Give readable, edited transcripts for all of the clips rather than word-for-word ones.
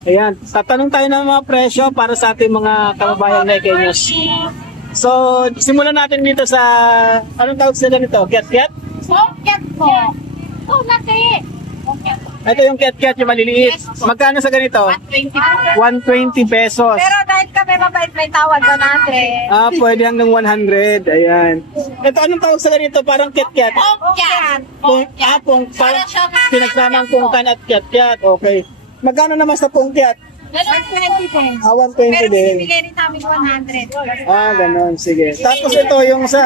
Ayan, tatanong tayo ng mga presyo para sa ating mga kababayang Nequeños. So, simulan natin dito sa, anong tawag sila nito? Kiat-kiat? Kiat po. Oh, laki. Ito yung kiat-kiat, yung maliliit. Magkano sa ganito? 120 po. 120 pesos. Pero dahil kami mabait, may tawad 100. Pwede hanggang 100. Ayan. Ito, anong tawag sa ganito? Parang kiat-kiat. Kiat. Parang pinagsamang pungkan at kiat-kiat. Okay. Magkano naman sa pungkiat? 120 din. 120 Pero din. bibigay rin namin 100. Ganon. Sige. Tapos ito yung sa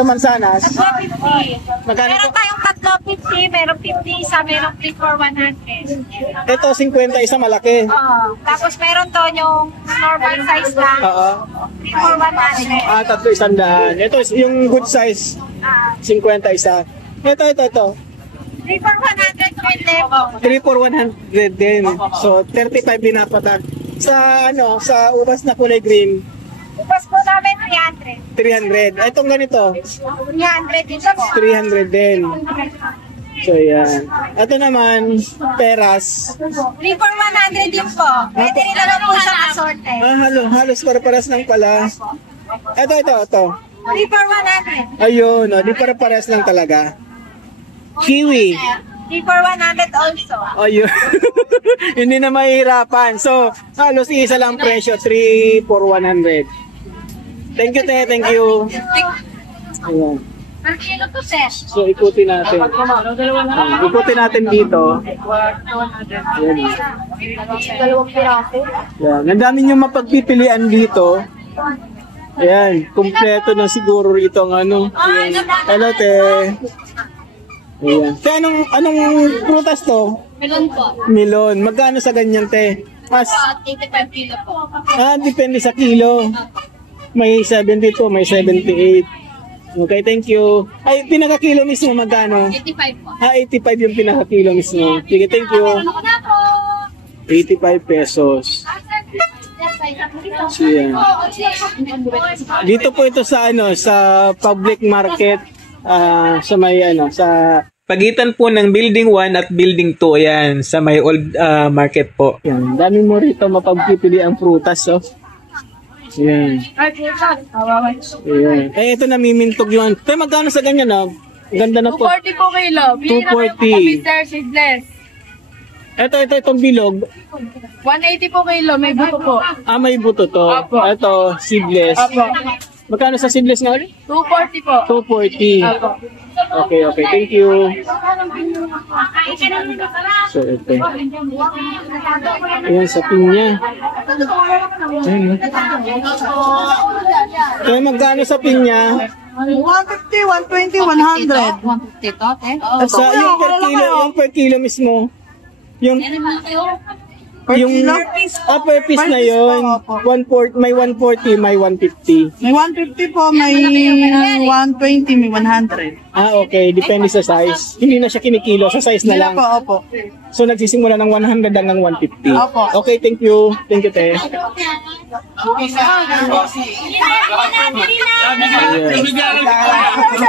mansanas. 50. Magkano Meron po? tayong tatlo 50, meron 50 isa, meron 3 for 100. Ito 50 isa malaki. Tapos meron to yung normal size lang, Oo. 3 for 100. Tatlo 100. Ito yung good size 50 isa. Ito. 3 for 100 po. 3 for 100 din. So 35 din napatak. Sa ubas na kulay green, Ubas po namin 300. 300. Itong ganito, 300 din po. 300 din. So yan. Ito naman, peras. 3 for 100 din po. Pwede rin naman po siyang assorted. Halos para-paras lang pala. Ito. 3 for 100. Ayun, di para-paras lang talaga. Kiwi. 3 for 100 also. Ayun. Hindi na mahihirapan. So, halos isa lang presyo, 3 for 100. Thank you, te. Thank you. Ayan. Ang kilo to, sir. So, ikutin natin. Ikutin natin dito. Ayan. Dalawang piraso. Ayan. Ang dami nyo mapagpipilian dito. Ayan. Kumpleto na siguro rito ang ano. Ayan. Hello, te. Ayan. Te, anong prutas to? Melon po. Melon. Magkano sa ganyan, te? 85 kilo po. Depende sa kilo. May 72, may 78. Okay, thank you. Ay, pinaka-kilo mismo magkano? 85 po. 85 yung pinaka-kilo mismo. Sige, thank you. Ano ko na po? 85 pesos. So, yan. Dito po ito sa public market sa may sa pagitan po ng building 1 at building 2. Ayan, sa may old market po. Yan, dami mo rito mapagpipili ang prutas, oh. Ayan. Ayan. Ito namimintog yung pero magkano sa ganyan, oh? Ganda na po. 240 po kilo. 240. Mr. Seedless. Itong bilog. 180 po kilo. May buto po. May buto to. Apo. Ito, seedless. Apo. Magkano sa seedless nga ulit? 240 po. 240. Apo. Okay. Thank you. So, ito. Ayan, sa pinya. Ayan. Kaya magkano sa pinya? 150, 120, 100. 150 to, te? Sa yung per kilo mismo. Yung per piece na yun. 140, may 140, may 150. May 150 po, may 120, may 100. Okay. Depende sa size. Hindi na siya kinikilo. Sa size na lang. Opo. So, nagsisimula ng 100 hanggang 150. Opo. Okay, thank you. Thank you, te.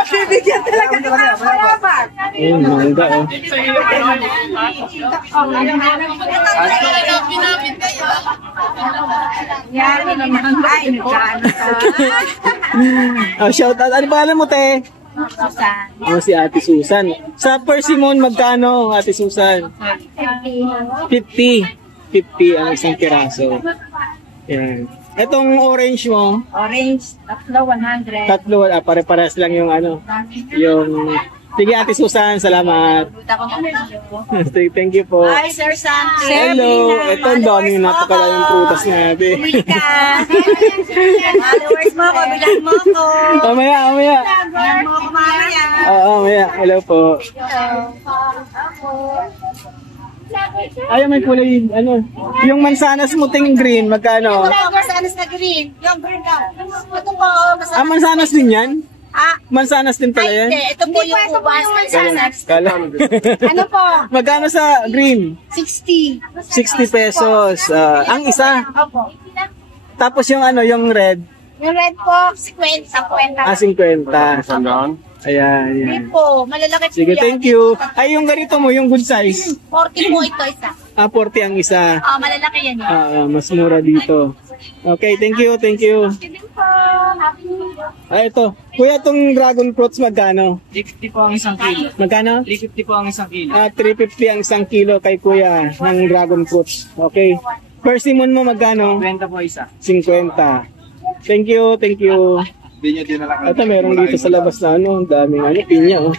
Bibigyan talaga ng kapayapan. Ayun, mangga, oh. Shout out. Ano pangalan mo, te? Susan. Si Ate Susan. Sa persimmon, magkano, Ate Susan? 50. 50 ang isang piraso. Yan. Etong orange mo, Orange, tatlo 100. tatlo, pare-pares lang yung yung... Sige, Ate Susan, salamat. Buta ko ng video. Thank you po. Hi, Sir Santi. Hello, ito ang dami napakalayang prutas natin. Bumili ka. Followers mo ko, bilan mo ko. Mamaya. Bilan mo ko mamaya. Oo, mamaya. Hello po. Ay, may kulay, yung mansanas mo ting green, magkano? Mansanas na green. Yung green daw. Ito po, Mansanas din yan? Mansanas din pala yan? Hindi, ito po yung ubas. Mansanas. Kala. Ano po? Magkano sa green? 60. 60 pesos. Ang isa. Opo. Tapos yung yung red, Yung red po, 50. 50. Ayan, Hindi ayan. po, malalaki po Sige, yan. thank you. Ay, yung ganito mo, yung good size. 40 po ito isa. 40 ang isa. Malalaki yan. Mas mura dito. Okay, thank you, thank you. Ito. Kuya, itong dragon fruits magkano? 350 po ang isang kilo. Magkano? 350 po ang isang kilo. 350 ang isang kilo kay kuya ng dragon fruits. Okay. Persimmon mo magkano? 20 po isa. 50. Thank you, thank you. Ito, meron dito sa labas na ano, ang daming ano, pinya, oh.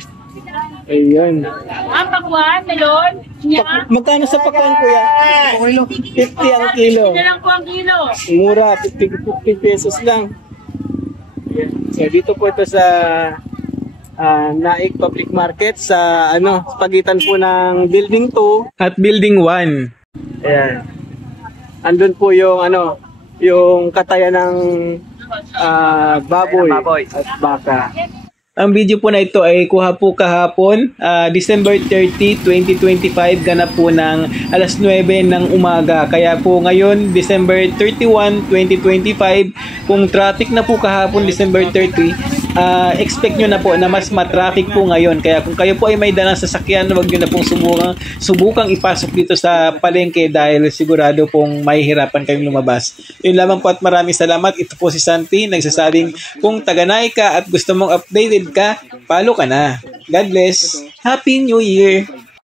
Ayun. Pakwan, melon. Magkano sa pakwan, kuya? 50 ang kilo. Lang po ang kilo. Mura, 50 pesos lang. So, dito po ito sa Naik Public Market sa ano, pagitan po ng Building 2 at Building 1. Ayan. Andun po yung ano, yung katayan ng baboy at baka. Ang video po na ito ay kuha po kahapon, December 30, 2025, ganap po ng alas 9 ng umaga. Kaya po ngayon, December 31, 2025, kung traffic na po kahapon, December 30, expect nyo na po na mas matraffic po ngayon. Kaya kung kayo po ay may dalang sasakyan, huwag nyo na pong subukang ipasok dito sa palengke dahil sigurado pong mahihirapan kayong lumabas. Yun lamang po at maraming salamat. Ito po si Santi, nagsasabing kung taganay ka at gusto mong updated ka, follow ka na. God bless. Happy New Year!